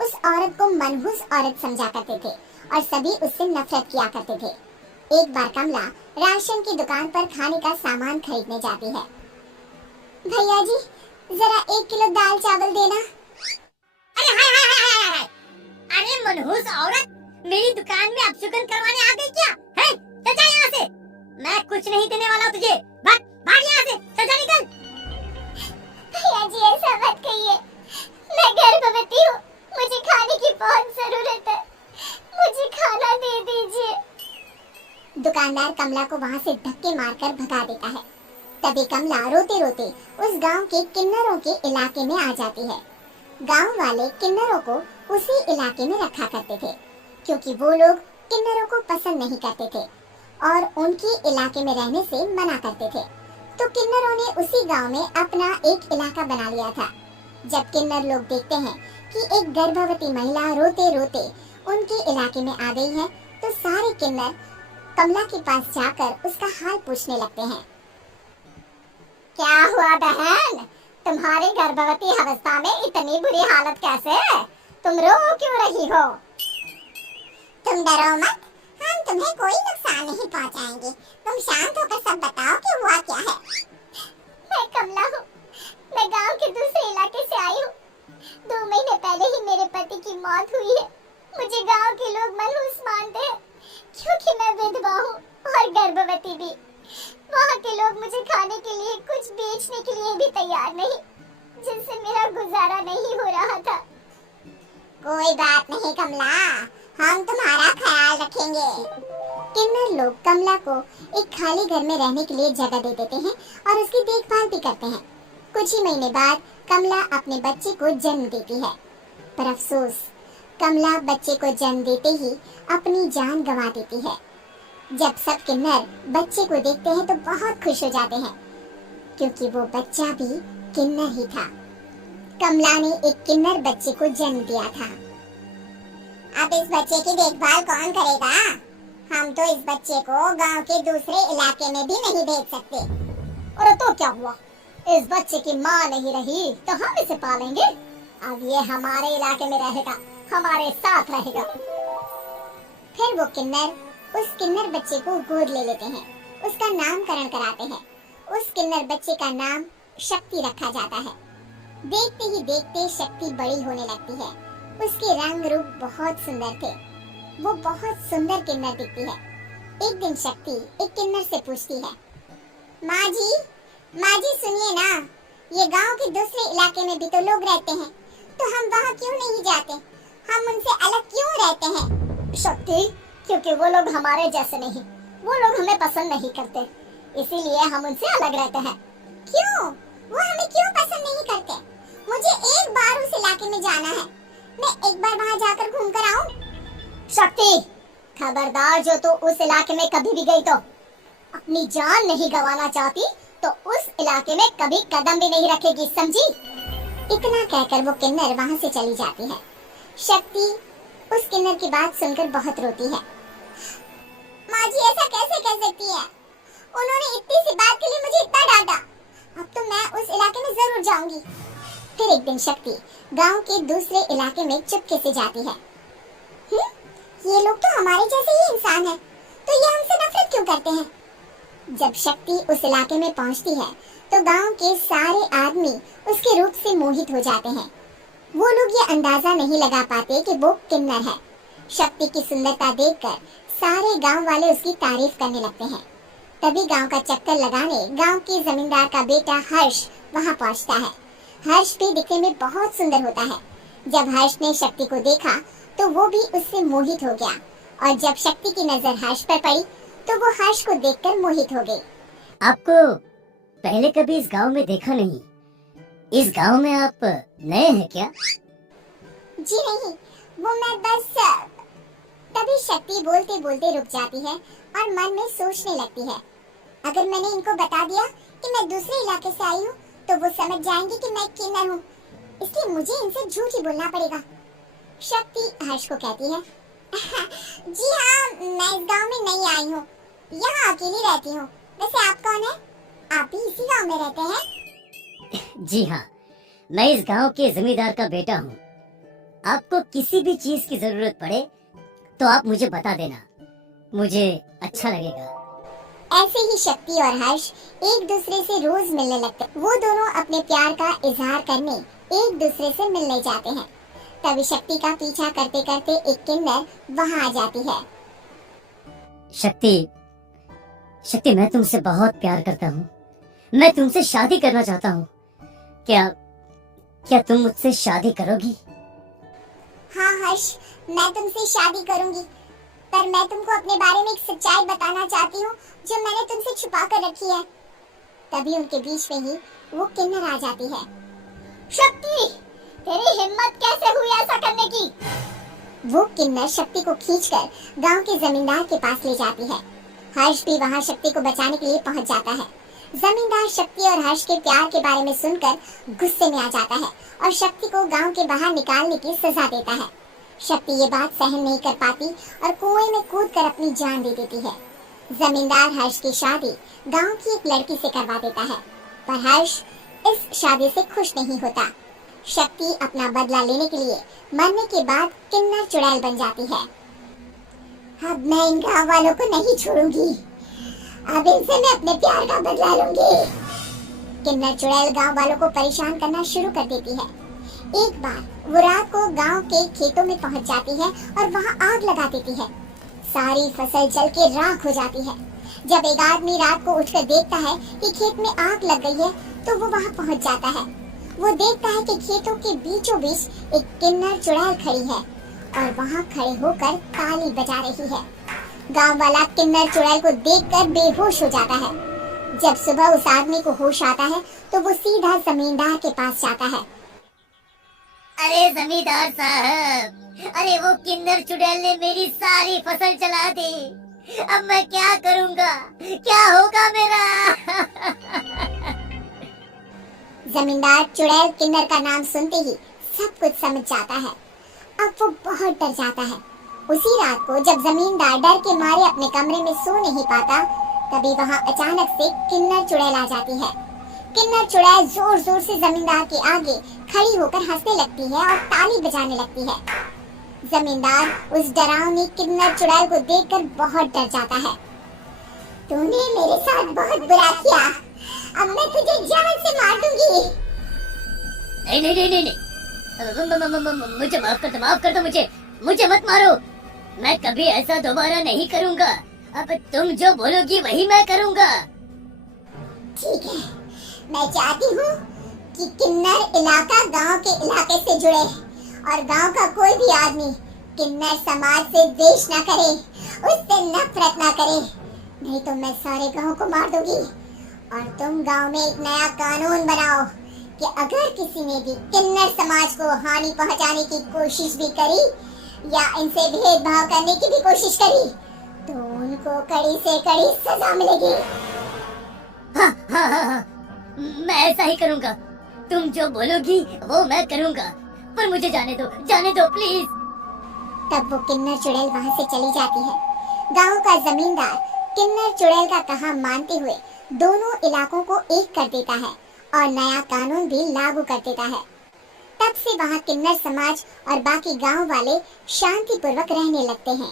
उस औरत को मनहूस औरत समझा करते थे और सभी उससे नफरत किया करते थे। एक बार कमला राशन की दुकान पर खाने का सामान खरीदने जाती है। भैया जी, जरा 1 किलो दाल चावल देना। अरे हाय हाय हाय हाय हाय! अरे मनहूस औरत, मेरी दुकान में अपशगुन करवाने आ गई क्या? है? चल जा यहाँ से। मैं कुछ नहीं देने वाला हूँ तुझे। भाग भाग यहाँ से, चल जा निकल। भैया जी, ऐसा मत कहिए, मैं गर्भवती हूँ, मुझे खाने की बहुत जरूरत है, मुझे खाना दे दीजिए। दुकानदार कमला को वहाँ से धक्के मारकर भगा देता है। तभी कमला रोते रोते उस गांव के किन्नरों के इलाके में आ जाती है। गांव वाले किन्नरों को उसी इलाके में रखा करते थे, क्योंकि वो लोग किन्नरों को पसंद नहीं करते थे और उनके इलाके में रहने से मना करते थे। तो किन्नरों ने उसी गांव में अपना एक इलाका बना लिया था। जब किन्नर लोग देखते हैं कि एक गर्भवती महिला रोते रोते उनके इलाके में आ गई है, तो सारे किन्नर कमला के पास जाकर उसका हाल पूछने लगते हैं। क्या हुआ बहन, तुम्हारी गर्भवती अवस्था में इतनी बुरी हालत कैसे है? तुम रो क्यों रही हो? तुम डरो मत, हम तुम्हें कोई नुकसान नहीं पहुंचाएंगे। तुम शांत होकर सब बताओ कि हुआ क्या है। मैं कमला हूँ, मैं गांव के दूसरे इलाके से आई हूँ। 2 महीने पहले ही मेरे पति की मौत हुई है। मुझे गांव के लोग मनहूस मानते हैं, क्योंकि मैं विधवा हूँ और गर्भवती भी। वहाँ के लोग मुझे खाने के लिए कुछ बेचने के लिए भी तैयार नहीं, जिससे मेरा गुजारा नहीं हो रहा था। कोई बात नहीं कमला, हम तुम्हारा ख्याल रखेंगे। किन्नर लोग कमला को एक खाली घर में रहने के लिए जगह दे देते हैं और उसकी देखभाल भी करते हैं। कुछ ही महीने बाद कमला अपने बच्चे को जन्म देती है, पर अफसोस, कमला बच्चे को जन्म देते ही अपनी जान गंवा देती है। जब सब किन्नर बच्चे को देखते हैं तो बहुत खुश हो जाते हैं, क्योंकि वो बच्चा भी किन्नर ही था। कमला ने एक किन्नर बच्चे को जन्म दिया था। अब इस बच्चे की देखभाल कौन करेगा? हम तो इस बच्चे को गांव के दूसरे इलाके में भी नहीं भेज सकते। और तो क्या हुआ? इस बच्चे की माँ नहीं रही तो हम इसे पालेंगे। अब ये हमारे इलाके में रहेगा, हमारे साथ रहेगा। फिर वो किन्नर उस किन्नर बच्चे को गोद ले लेते हैं, उसका नामकरण कराते हैं। उस किन्नर बच्चे का नाम शक्ति रखा जाता है। देखते ही देखते शक्ति बड़ी होने लगती है। उसके रंग रूप बहुत सुंदर थे, वो बहुत सुंदर किन्नर दिखती है। एक दिन शक्ति एक किन्नर से पूछती है, माँ जी सुनिए ना, ये गांव के दूसरे इलाके में भी तो लोग रहते हैं, तो हम वहाँ क्यों नहीं जाते? हम उनसे अलग क्यों रहते हैं? शक्ति, क्योंकि वो लोग हमारे जैसे नहीं, वो लोग हमें पसंद नहीं करते, इसीलिए हम उनसे अलग रहते हैं। क्यों? वो हमें क्यों पसंद नहीं करते? मुझे एक बार उस इलाके में जाना है, मैं एक बार वहाँ जाकर घूम कर आऊँ। शक्ति, खबरदार, जो तू उस इलाके में कभी भी गई तो अपनी जान नहीं गंवाना चाहती तो उस इलाके में कभी कदम भी नहीं रखेगी, समझी? इतना कहकर वो किन्नर वहाँ से चली जाती है। शक्ति उस किन्नर की बात सुनकर बहुत रोती है। माँ जी, ऐसा कैसे कह सकती है? उन्होंने इतनी सी बात के लिए मुझे इतना डांटा। अब तो मैं उस इलाके में जरूर जाऊंगी। फिर एक दिन शक्ति गांव के दूसरे इलाके में चुपके से जाती है। ये लोग तो हमारे जैसे ही इंसान हैं, तो ये हमसे नफरत क्यों करते हैं? जब शक्ति उस इलाके में पहुंचती है तो गांव के सारे आदमी उसके रूप से मोहित हो जाते हैं। वो लोग ये अंदाजा नहीं लगा पाते कि वो किन्नर है। शक्ति की सुंदरता देखकर सारे गांव वाले उसकी तारीफ करने लगते हैं। तभी गांव का चक्कर लगाने गांव के जमींदार का बेटा हर्ष वहां पहुंचता है। हर्ष भी दिखने में बहुत सुंदर होता है। जब हर्ष ने शक्ति को देखा तो वो भी उससे मोहित हो गया, और जब शक्ति की नजर हर्ष पर पड़ी तो वो हर्ष को देखकर मोहित हो गई। आपको पहले कभी इस गांव में देखा नहीं। इस गांव में आप नए हैं क्या? जी नहीं, वो मैं बस। तभी शक्ति बोलते बोलते रुक जाती है और मन में सोचने लगती है, अगर मैंने इनको बता दिया कि मैं दूसरे इलाके से आई हूँ तो वो समझ जाएंगे कि मैं किन्नर हूँ, इसलिए मुझे इनसे झूठ ही बोलना पड़ेगा। शक्ति हर्ष को कहती है, जी हाँ, मैं इस गांव में नई आई हूँ, यहाँ अकेली रहती हूँ। वैसे आप कौन है? आप भी इसी गांव में रहते हैं? जी हाँ, मैं इस गांव के जमींदार का बेटा हूँ। आपको किसी भी चीज की जरूरत पड़े तो आप मुझे बता देना, मुझे अच्छा लगेगा। ऐसे ही शक्ति और हर्ष एक दूसरे से रोज मिलने लगते। वो दोनों अपने प्यार का इजहार करने एक दूसरे से मिलने जाते हैं। तभी शक्ति का पीछा करते करते एक किन्नर वहाँ आ जाती है। शक्ति, शक्ति, मैं तुमसे बहुत प्यार करता हूँ। मैं तुमसे शादी करना चाहता हूँ। क्या क्या तुम मुझसे शादी करोगी? हाँ हर्ष, मैं तुमसे शादी करूंगी, पर मैं तुमको अपने बारे में एक सच्चाई बताना चाहती हूँ जो मैंने तुमसे छुपा कर रखी है। तभी उनके बीच में ही वो किन्नर आ जाती है। शक्ति, तेरी हिम्मत कैसे हुई ऐसा करने की? वो किन्नर शक्ति को खींचकर गांव के जमींदार के पास ले जाती है। हर्ष भी वहां शक्ति को बचाने के लिए पहुंच जाता है। जमींदार शक्ति और हर्ष के प्यार के बारे में सुनकर गुस्से में आ जाता है और शक्ति को गांव के बाहर निकालने की सजा देता है। शक्ति ये बात सहन नहीं कर पाती और कुएं में कूदकर अपनी जान दे देती है। जमींदार हर्ष की शादी गांव की एक लड़की से करवा देता है, पर हर्ष इस शादी से खुश नहीं होता। शक्ति अपना बदला लेने के लिए मरने के बाद किन्नर चुड़ैल बन जाती है। अब मैं इन गांव वालों को नहीं छोड़ूंगी, अब इनसे मैं अपने प्यार का बदला लूंगी। किन्नर चुड़ैल गांव वालों को परेशान करना शुरू कर देती है। एक बार वो रात को गांव के खेतों में पहुंच जाती है और वहां आग लगा देती है। सारी फसल जल के राख हो जाती है। जब एक आदमी रात को उठकर देखता है कि खेत में आग लग गई है तो वो वहां पहुंच जाता है। वो देखता है कि खेतों के बीचों बीच एक किन्नर चुड़ैल खड़ी है और वहां खड़े होकर ताली बजा रही है। गांव वाला किन्नर चुड़ैल को देखकर बेहोश हो जाता है। जब सुबह उस आदमी को होश आता है तो वो सीधा जमींदार के पास जाता है। अरे जमींदार साहब, अरे वो किन्नर चुड़ैल ने मेरी सारी फसल जला दी। अब मैं क्या करूंगा, क्या होगा मेरा? जमींदार चुड़ैल किन्नर का नाम सुनते ही सब कुछ समझ जाता है। अब वो बहुत डर जाता है। उसी रात को जब जमींदार डर के मारे अपने कमरे में सो नहीं पाता, तभी वहां अचानक से किन्नर चुड़ैल आ जाती है। किन्नर चुड़ैल जोर जोर से जमींदार के आगे खड़ी होकर हंसने लगती है और ताली बजाने लगती है। जमींदार उस डरावनी किन्नर चुड़ैल को देखकर बहुत डर जाता है। तूने मेरे साथ बहुत बुरा किया, अब मैं तुझे जान से मार दूंगी। नहीं नहीं नहीं नहीं, मुझे माफ कर दो, मुझे मत मारो। मैं कभी ऐसा दोबारा नहीं करूंगा। अब तुम जो बोलोगी वही मैं करूंगा। ठीक है, मैं चाहती हूँ कि किन्नर इलाका गांव के इलाके से जुड़े और गांव का कोई भी आदमी किन्नर समाज से द्वेष न करे, उससे नफरत न करे, नहीं तो मैं सारे गांव को मार दूंगी। और तुम गांव में एक नया कानून बनाओ कि अगर किसी ने भी किन्नर समाज को हानि पहुंचाने की कोशिश भी करी या इनसे भेदभाव करने की भी कोशिश करी तो उनको कड़ी से कड़ी सजा मिलेगी। हाँ हाँ हाँ हाँ, मैं ऐसा ही करूंगा। तुम जो बोलोगी वो मैं करूंगा, पर मुझे जाने दो प्लीज। तब वो किन्नर चुड़ैल वहाँ से चली जाती है। गांव का जमींदार किन्नर चुड़ैल का कहा मानते हुए दोनों इलाकों को एक कर देता है और नया कानून भी लागू कर देता है। तब से वहाँ किन्नर समाज और बाकी गांव वाले शांतिपूर्वक रहने लगते हैं।